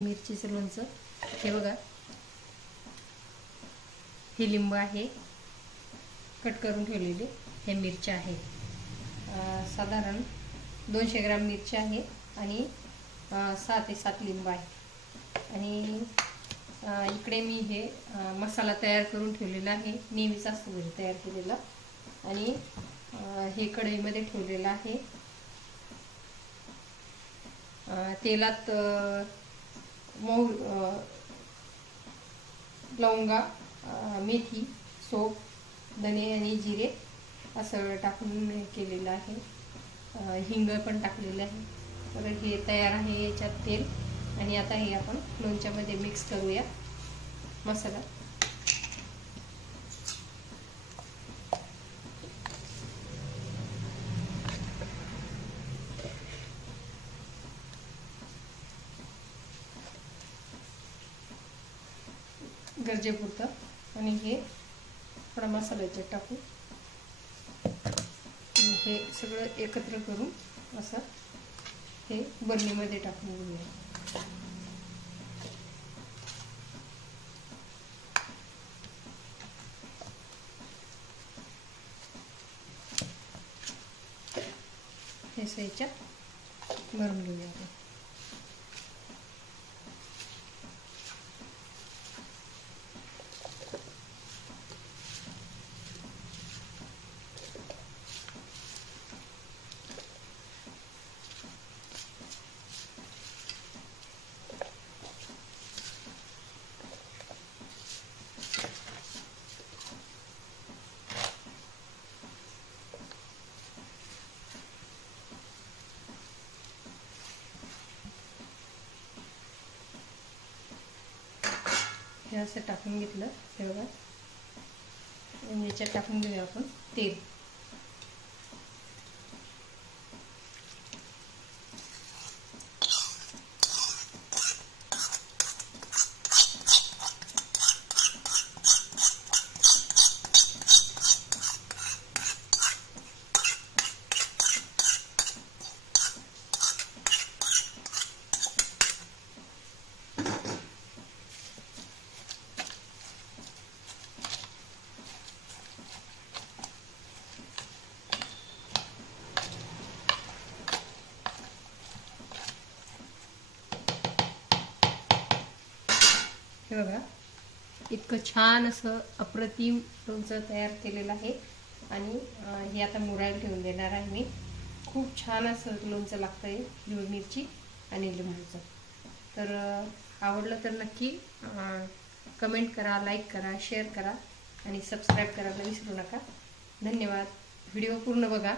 मिरचीचं लोणचं हे बघा, हे लिंब आहे कट करून ठेवलेले, हे मिरच्या आहे, साधारण 200 ग्राम मिरच्या आहे आणि 6 ते 7 लिंब आहे। आणि इकडे मी हे मसाला तयार करून ठेवलेला आहे, नेहमीच असतो घरी तयार केलेला। आणि हे कढईमध्ये ठेवलेला आहे, तेलात लवंगा, मेथी, सोप, धने आणि जिरे असं टाकून केलेलं आहे, हिंग पण टाकलेलं आहे। तर हे तयार आहे याच्यात तेल। आणि आता हे आपण लोणच्यामध्ये मिक्स करूया मसाला। गरजेपुरतं आणि हे थोडा मसाला याच्यात टाकू, हे सगळं एकत्र करून असं हे बरणीमध्ये टाकून घेऊया। हे याच्यात भरून घेऊया आपण। हे असं टाकून घेतलं, हे बघा। याच्यात टाकून घेऊया आपण तेल। हे बघा, इतकं छान असं अप्रतिम लोणचं तयार केलेलं आहे। आणि हे आता मुरायला ठेवून देणार आहे मी। खूप छान असं लोणचं लागतंय हिरवी मिरची आणि लिंबूचं। तर आवडलं तर नक्की कमेंट करा, लाईक करा, शेअर करा आणि सबस्क्राईब करायला विसरू नका। धन्यवाद। व्हिडिओ पूर्ण बघा।